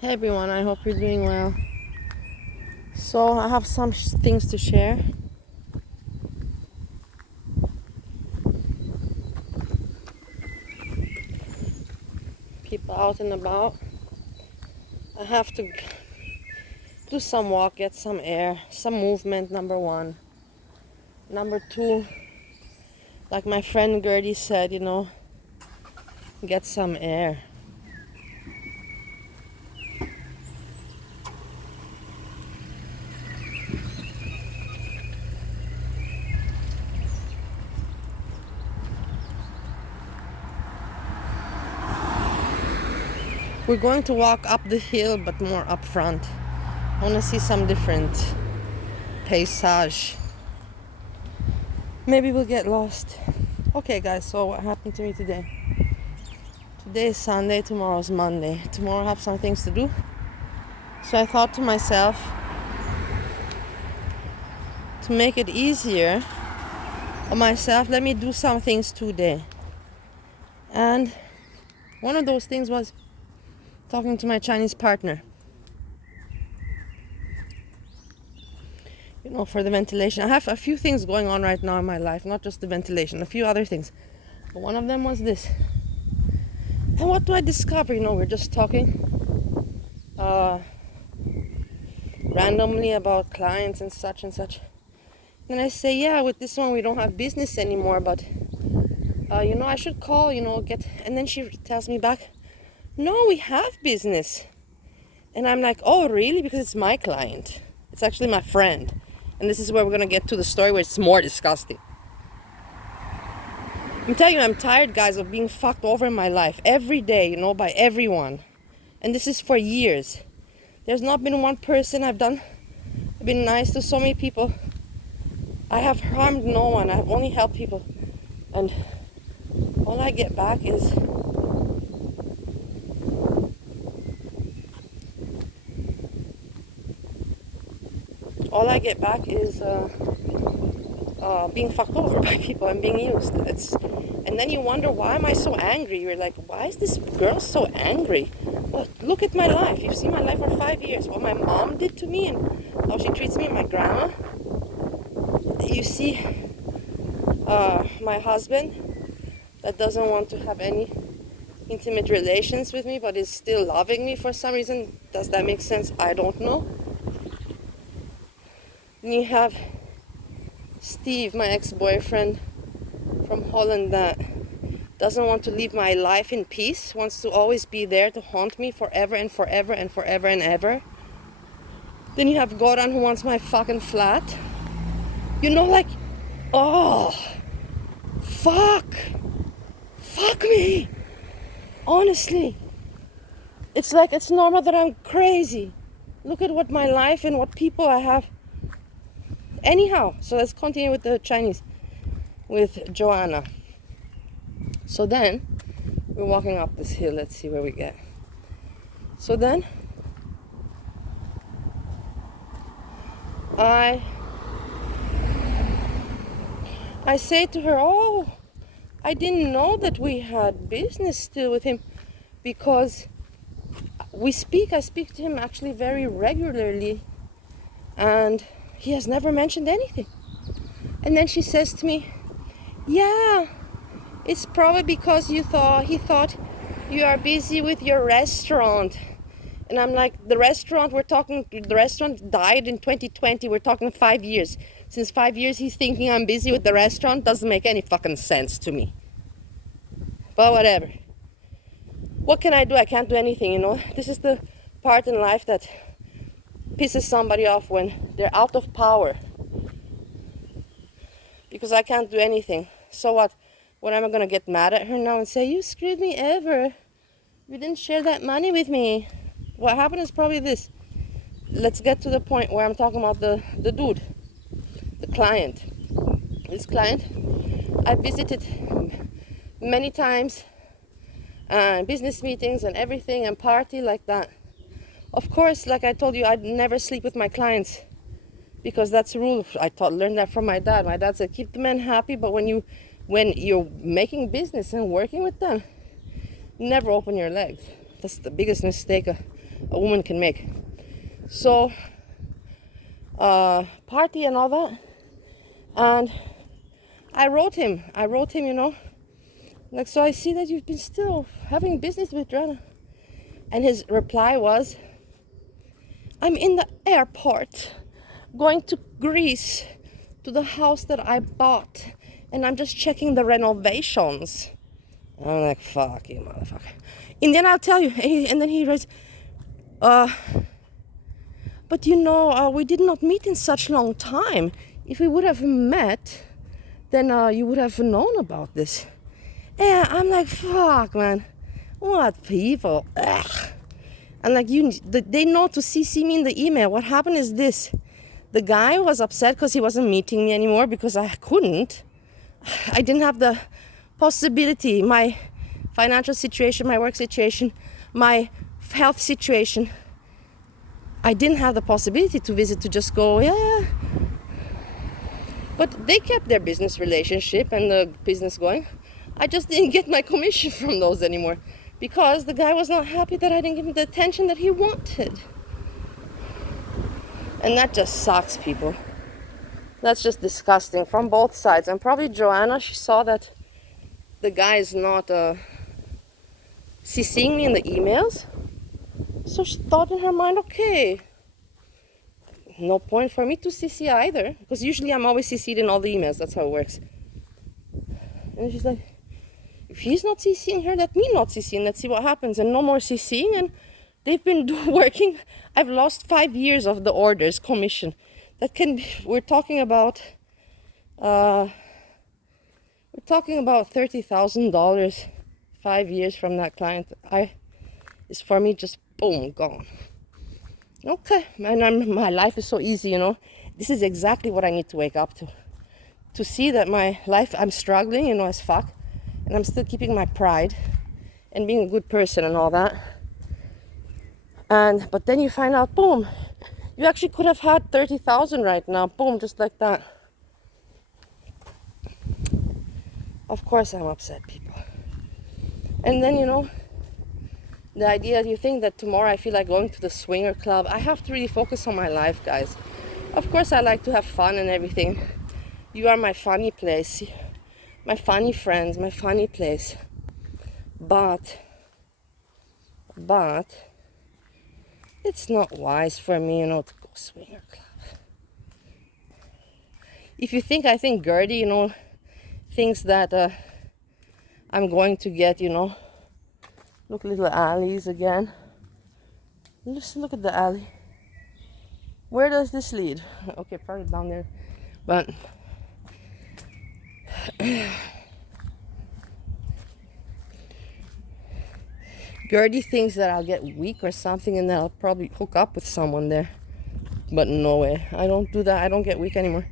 Hey everyone, I hope you're doing well. So I have some things to share. People out and about. I have to do some walk, get some air, some movement, number one. Number two, like my friend Gertie said, get some air. We're going to walk up the hill, but more up front. I want to see some different paysage. Maybe we'll get lost. Okay guys, so what happened to me today? Today is Sunday, tomorrow's Monday. Tomorrow I have some things to do. So I thought to myself, to make it easier on myself, let me do some things today. And one of those things was talking to my Chinese partner. For the ventilation. I have a few things going on right now in my life, not just the ventilation, a few other things. But one of them was this. And what do I discover? We're just talking randomly about clients and such and such. And I say, yeah, with this one we don't have business anymore, but I should call, and then she tells me back, no, we have business. And I'm like, oh, really? Because it's my client. It's actually my friend. And this is where we're going to get to the story where it's more disgusting. I'm telling you, I'm tired, guys, of being fucked over in my life every day, by everyone. And this is for years. There's not been one person I've been nice to so many people. I have harmed no one. I've only helped people. And all I get back is being fucked over by people and being used. And then you wonder, why am I so angry? You're like, why is this girl so angry? Well, look at my life. You've seen my life for 5 years. What my mom did to me and how she treats me and my grandma. You see my husband that doesn't want to have any intimate relations with me but is still loving me for some reason. Does that make sense? I don't know. And you have Steve, my ex-boyfriend from Holland, that doesn't want to leave my life in peace, wants to always be there to haunt me forever and forever and forever and ever. Then you have Goran, who wants my fucking flat. Oh, fuck me. Honestly, it's like it's normal that I'm crazy. Look at what my life and what people I have. Anyhow, so let's continue with the Chinese, with Joanna. So then, we're walking up this hill. Let's see where we get. So then, I say to her, oh, I didn't know that we had business still with him, because I speak to him actually very regularly, and he has never mentioned anything. And then she says to me, yeah, it's probably because he thought you are busy with your restaurant. And I'm like, the restaurant died in 2020. We're talking 5 years. Since 5 years he's thinking I'm busy with the restaurant. Doesn't make any fucking sense to me. But whatever. What can I do? I can't do anything, This is the part in life that pisses somebody off, when they're out of power. Because I can't do anything. So what? What am I going to get mad at her now and say, you screwed me over? You didn't share that money with me. What happened is probably this. Let's get to the point where I'm talking about the dude, the client. This client, I visited many times, business meetings and everything, and party like that. Of course, like I told you, I'd never sleep with my clients, because that's a rule. Learned that from my dad. My dad said, keep the men happy, but when you're making business and working with them, never open your legs. That's the biggest mistake a woman can make. So, party and all that. And I wrote him, you know, like, so I see that you've been still having business with Joanna. And his reply was, I'm in the airport going to Greece to the house that I bought, and I'm just checking the renovations. And I'm like, fuck you, motherfucker. And then I'll tell you, and then he writes, but you know, we did not meet in such long time. If we would have met, then you would have known about this. And I'm like, fuck, man. What people? Ugh. And like, they know to CC me in the email. What happened is this. The guy was upset because he wasn't meeting me anymore because I couldn't. I didn't have the possibility. My financial situation, my work situation, my health situation. I didn't have the possibility to visit, to just go, yeah. But they kept their business relationship and the business going. I just didn't get my commission from those anymore because the guy was not happy that I didn't give him the attention that he wanted. And that just sucks, people. That's just disgusting from both sides. And probably Joanna, she saw that the guy is not CCing me in the emails. So she thought in her mind, okay, no point for me to CC either. Because usually I'm always CC'd in all the emails. That's how it works. And she's like, if he's not CCing her, let me not CCing. Let's see what happens. And no more CCing. And they've been working. I've lost 5 years of the orders commission. That can be, we're talking about $30,000 5 years from that client. Is for me just boom, gone. Okay, and my life is so easy, you know. This is exactly what I need to wake up to see that my life, I'm struggling, you know, as fuck, and I'm still keeping my pride and being a good person and all that. But then you find out, boom, you actually could have had 30,000 right now, boom, just like that. Of course I'm upset, people. And then, you know, the idea, you think that tomorrow I feel like going to the swinger club. I have to really focus on my life, guys. Of course I like to have fun and everything. You are my funny place, my funny friends, my funny place. But it's not wise for me, you know, to go swinger club. If you think, I think Gertie, you know, thinks that I'm going to get, you know, look, little alleys again. Just look at the alley. Where does this lead? Okay, probably down there. But Gertie thinks that I'll get weak or something and that I'll probably hook up with someone there. But no way. I don't do that. I don't get weak anymore.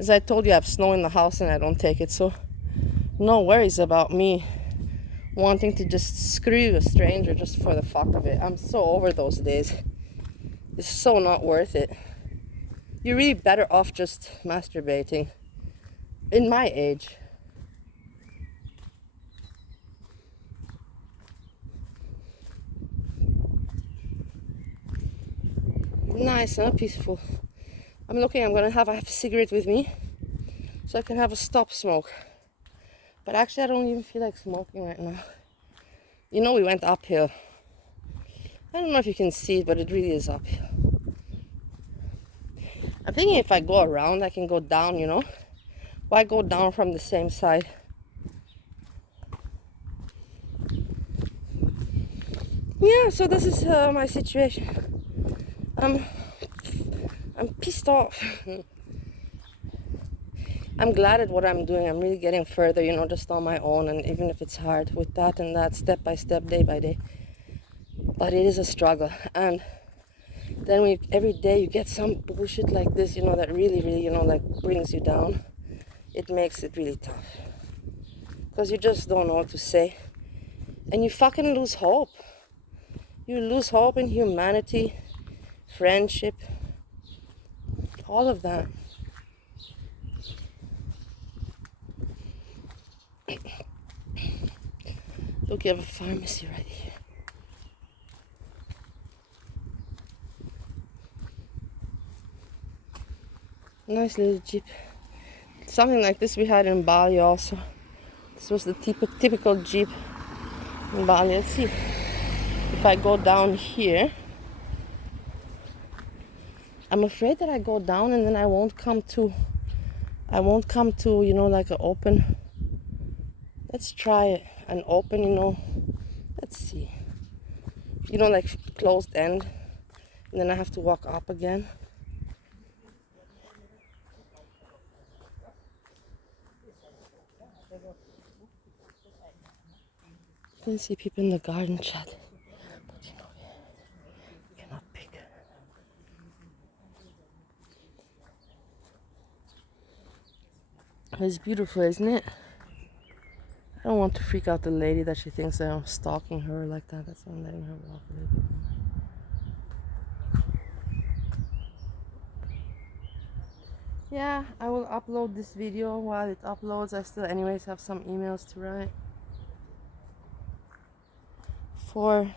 As I told you, I have snow in the house and I don't take it. So no worries about me wanting to just screw a stranger just for the fuck of it. I'm so over those days. It's so not worth it. You're really better off just masturbating. In my age. Nice, huh? Peaceful. I'm looking, I'm gonna have a cigarette with me so I can have a stop smoke. But actually I don't even feel like smoking right now. You know, we went uphill. I don't know if you can see it, but it really is uphill. I'm thinking if I go around, I can go down, you know? Why go down from the same side? Yeah, so this is my situation. I'm pissed off. I'm glad at what I'm doing. I'm really getting further, you know, just on my own. And even if it's hard with that and that, step by step, day by day. But it is a struggle. And then when every day you get some bullshit like this, you know, that really, really, you know, like brings you down. It makes it really tough. Because you just don't know what to say. And you fucking lose hope. You lose hope in humanity, friendship, all of that. Look, you have a pharmacy right here. Nice little jeep. Something like this we had in Bali also. This was the typical jeep in Bali. Let's see if I go down here. I'm afraid that I go down and then I won't come to, you know, like an open. Let's try an open, you know. Let's see. You know, like closed end. And then I have to walk up again. You can see people in the garden chat. But you know, you cannot pick. It's beautiful, isn't it? I don't want to freak out the lady that she thinks that I'm stalking her like that. That's why I'm letting her walk a little bit more. Yeah, I will upload this video. While it uploads, I still anyways have some emails to write for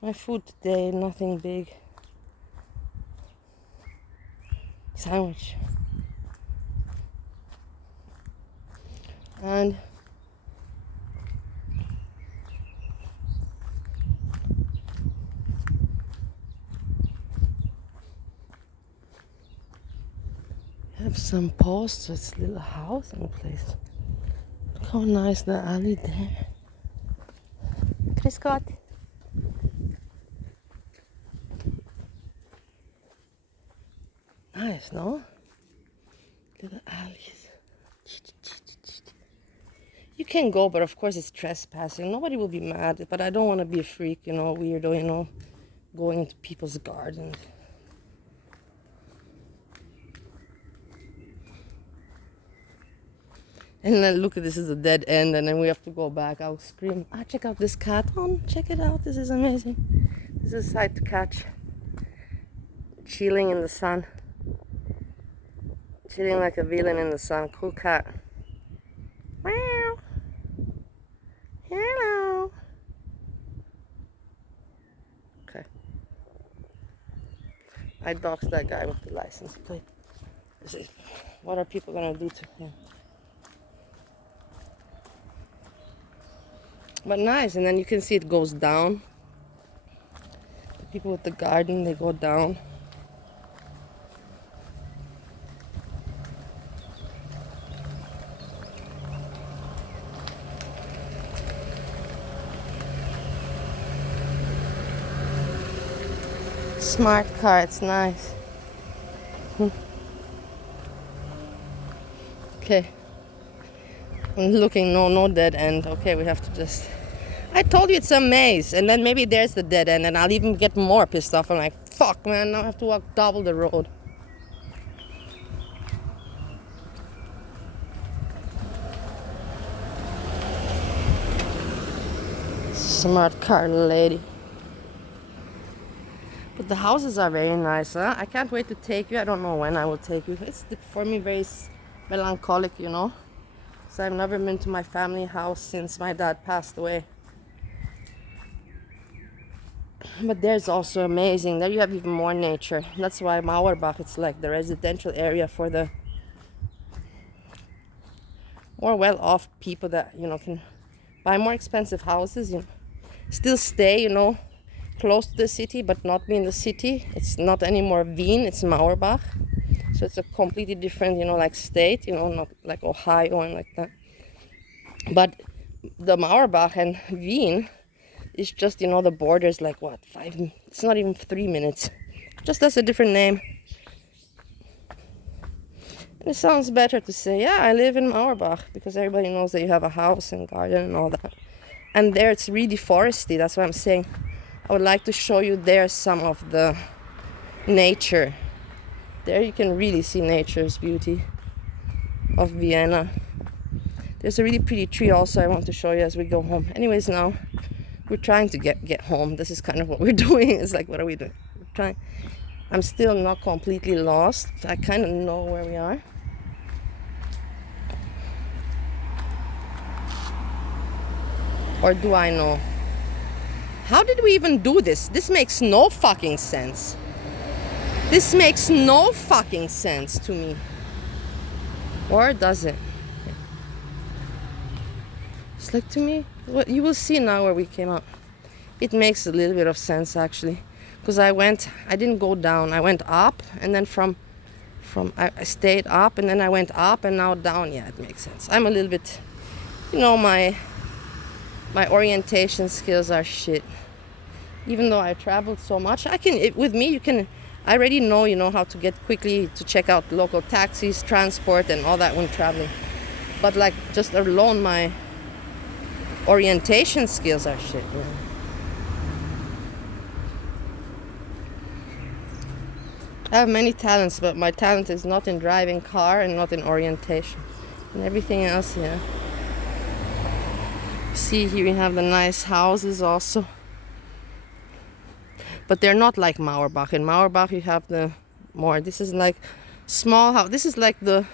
my food today. Nothing big. Sandwich. And have some posts. It's a little housing place. Look how nice the alley there. Scott. Nice, no? Little alleys. You can go, but of course it's trespassing. Nobody will be mad, but I don't want to be a freak, you know, weirdo, you know, going into people's gardens. And then look at this is a dead end, and then we have to go back. I'll scream, check out this cat. Oh, check it out. This is amazing. This is a sight to catch. Chilling in the sun. Chilling like a villain in the sun. Cool cat. Meow. Hello. Okay. I doxed that guy with the license plate. What are people gonna do to him? But nice, and then you can see it goes down. The people with the garden, they go down. Smart car, it's nice. Okay. I'm looking, no dead end. Okay, we have to just... I told you it's a maze, and then maybe there's the dead end, and I'll even get more pissed off. I'm like, fuck, man, now I have to walk double the road. Smart car lady. But the houses are very nice, huh? I can't wait to take you. I don't know when I will take you. It's for me very melancholic, you know. So I've never been to my family house since my dad passed away. But there's also amazing. There you have even more nature. That's why Mauerbach, it's like the residential area for the more well-off people that, you know, can buy more expensive houses, you know, still stay, you know, close to the city, but not be in the city. It's not anymore Wien, it's Mauerbach. So it's a completely different, you know, like state, you know, not like Ohio and like that. But the Mauerbach and Wien is just, you know, the border's like what, 5, it's not even 3 minutes. Just as a different name. And it sounds better to say, yeah, I live in Mauerbach, because everybody knows that you have a house and garden and all that. And there it's really foresty, that's what I'm saying. I would like to show you there some of the nature. There you can really see nature's beauty of Vienna. There's a really pretty tree also I want to show you as we go home. Anyways, now we're trying to get home. This is kind of what we're doing. It's like, what are we doing? We're trying. I'm still not completely lost. I kind of know where we are. Or do I know? How did we even do this? This makes no fucking sense. This makes no fucking sense to me. Or does it? It's like, to me, what you will see now where we came out. It makes a little bit of sense actually. Because I didn't go down, I went up, and then I stayed up, and then I went up, and now down. Yeah, it makes sense. I'm a little bit, you know, my orientation skills are shit. Even though I traveled so much, with me, you can, I already know, you know, how to get quickly to check out local taxis, transport, and all that when traveling. But like, just alone, my orientation skills are shit, yeah. I have many talents, but my talent is not in driving car and not in orientation. And everything else, yeah. See, here we have the nice houses also. But they're not like Mauerbach. In Mauerbach you have the more, this is like small house. This is like the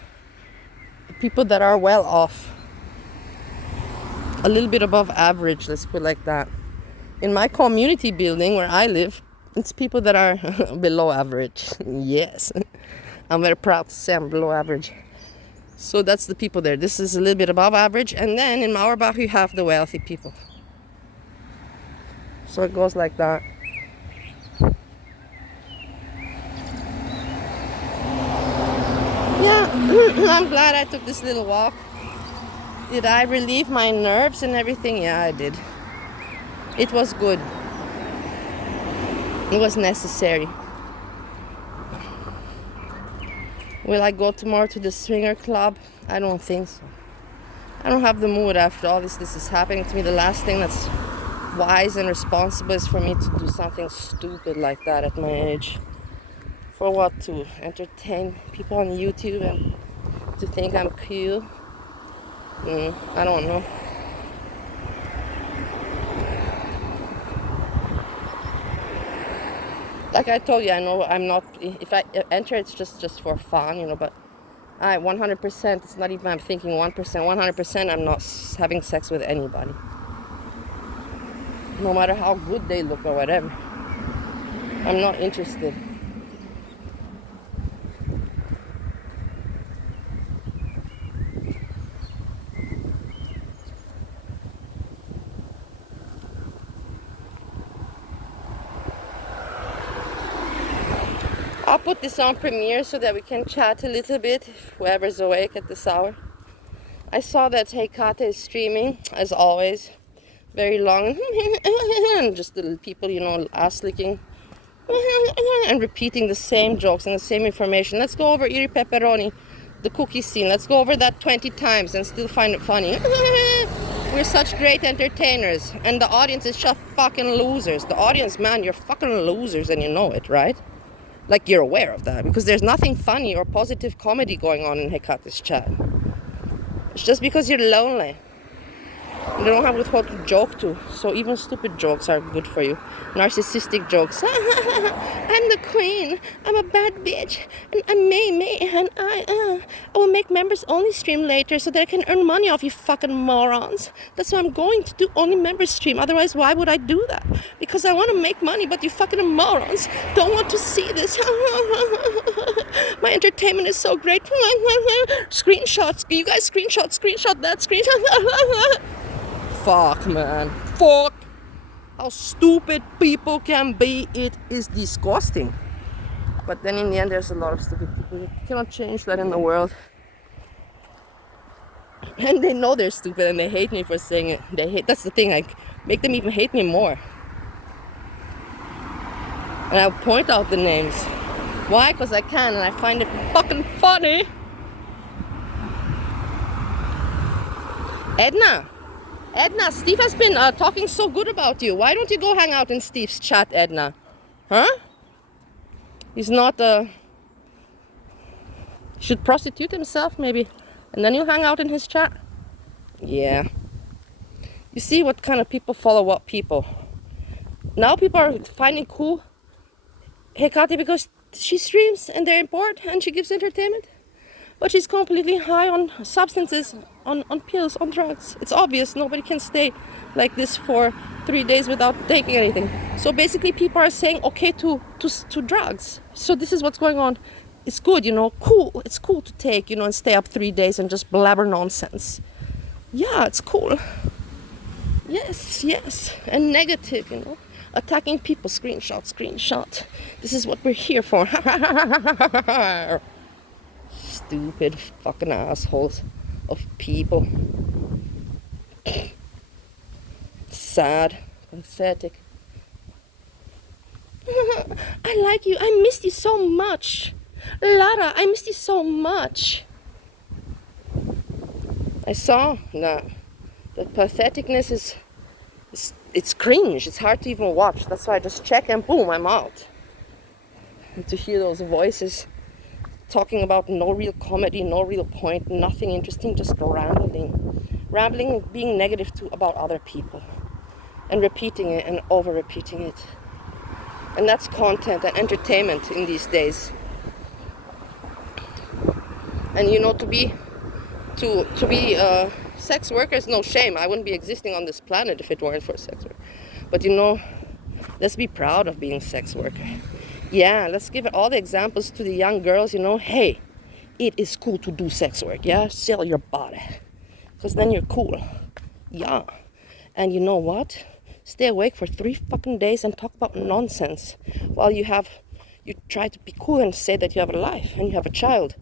people that are well off. A little bit above average, let's put it like that. In my community building where I live, it's people that are below average. Yes. I'm very proud to say I'm below average. So that's the people there. This is a little bit above average. And then in Mauerbach you have the wealthy people. So it goes like that. Yeah, I'm glad I took this little walk. Did I relieve my nerves and everything? Yeah, I did. It was good. It was necessary. Will I go tomorrow to the swinger club? I don't think so. I don't have the mood after all this is happening to me. The last thing that's wise and responsible is for me to do something stupid like that at my age. For what? To entertain people on YouTube and to think I'm cool? I don't know. Like I told you, I know I'm not, if I enter it's just for fun, you know, but I 100%, it's not even I'm thinking 1%, 100% I'm not having sex with anybody. No matter how good they look or whatever. I'm not interested. I'll put this on premiere so that we can chat a little bit, if whoever's awake at this hour. I saw that Hekate is streaming, as always, very long, and just little people, you know, ass licking, and repeating the same jokes and the same information. Let's go over Iri Pepperoni, the cookie scene. Let's go over that 20 times and still find it funny. We're such great entertainers, and the audience is just fucking losers. The audience, man, you're fucking losers, and you know it, right? Like, you're aware of that, because there's nothing funny or positive comedy going on in Hekate's chat. It's just because you're lonely. You don't have with what to joke to, so even stupid jokes are good for you. Narcissistic jokes. I'm the queen, I'm a bad bitch, and I'm May, and I will make members only stream later so that I can earn money off you fucking morons. That's why I'm going to do only members stream, otherwise why would I do that? Because I want to make money, but you fucking morons don't want to see this. My entertainment is so great. Screenshots, you guys screenshot that screenshot. Fuck, man. Fuck. How stupid people can be. It is disgusting. But then in the end, there's a lot of stupid people. You cannot change that in the world. And they know they're stupid and they hate me for saying it. That's the thing. I make them even hate me more. And I'll point out the names. Why? Because I can, and I find it fucking funny. Edna, Steve has been talking so good about you. Why don't you go hang out in Steve's chat, Edna? Huh? He's not, should prostitute himself, maybe. And then you hang out in his chat? Yeah. You see what kind of people follow what people. Now people are finding cool Hekate because she streams and they're important and she gives entertainment. But she's completely high on substances, on pills, on drugs. It's obvious nobody can stay like this for 3 days without taking anything. So basically people are saying okay to drugs. So this is what's going on. It's good, you know, cool. It's cool to take, you know, and stay up 3 days and just blabber nonsense. Yeah, it's cool. Yes, yes. And negative, you know. Attacking people, screenshot. This is what we're here for. Stupid fucking assholes of people. Sad, pathetic. I like you. I missed you so much. Lara, I missed you so much. I saw that the patheticness is it's cringe. It's hard to even watch. That's why I just check and boom, I'm out. And to hear those voices talking about no real comedy, no real point, nothing interesting, just rambling and being negative about other people and repeating it and over repeating it. And that's content and entertainment in these days. And you know, to be sex workers, no shame. I wouldn't be existing on this planet if it weren't for sex work. But you know, let's be proud of being a sex worker. Yeah, let's give it all the examples to the young girls, you know. Hey, it is cool to do sex work, yeah? Sell your body. Because then you're cool. Yeah. And you know what? Stay awake for 3 fucking days and talk about nonsense while you try to be cool and say that you have a life and you have a child.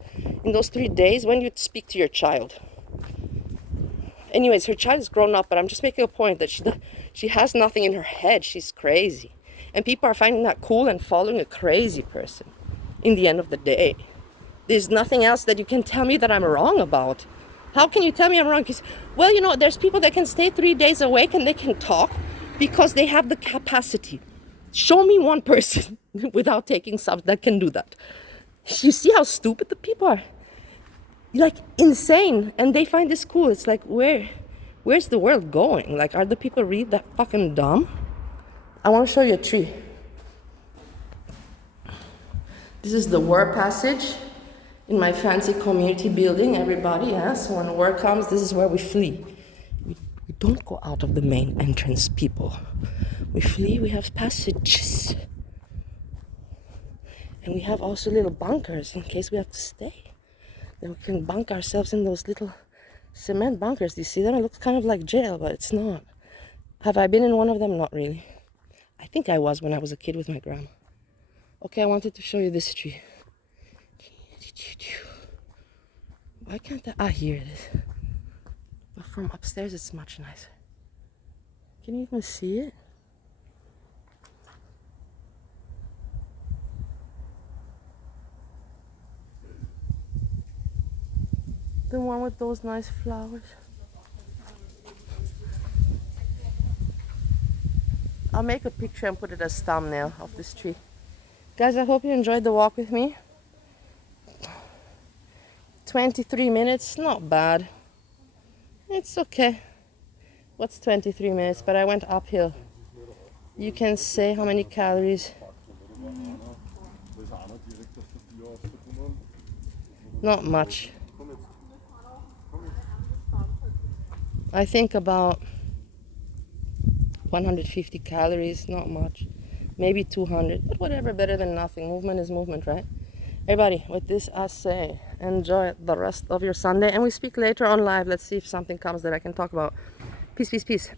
In those 3 days, when you speak to your child. Anyways, her child is grown up, but I'm just making a point that she has nothing in her head. She's crazy. And people are finding that cool and following a crazy person in the end of the day. There's nothing else that you can tell me that I'm wrong about. How can you tell me I'm wrong? Because, well, you know, there's people that can stay 3 days awake and they can talk because they have the capacity. Show me one person without taking substance that can do that. You see how stupid the people are? Like, insane. And they find this cool. It's like, where's the world going? Like, are the people really that fucking dumb? I want to show you a tree. This is the war passage in my fancy community building. Everybody, yes, when war comes, this is where we flee. We don't go out of the main entrance, people. We flee, we have passages. And we have also little bunkers in case we have to stay. Then we can bunk ourselves in those little cement bunkers. Do you see them? It looks kind of like jail, but it's not. Have I been in one of them? Not really. I think I was when I was a kid with my grandma. Okay, I wanted to show you this tree. Why can't I? Ah, here it is. But from upstairs, it's much nicer. Can you even see it? The one with those nice flowers. I'll make a picture and put it as thumbnail of this tree. Guys, I hope you enjoyed the walk with me. 23 minutes, not bad. It's okay. What's 23 minutes? But I went uphill. You can say how many calories. Not much. I think about 150 calories, not much. Maybe 200, but whatever, better than nothing. Movement is movement, right? Everybody, with this I say, enjoy the rest of your Sunday. And we speak later on live. Let's see if something comes that I can talk about. Peace, peace, peace.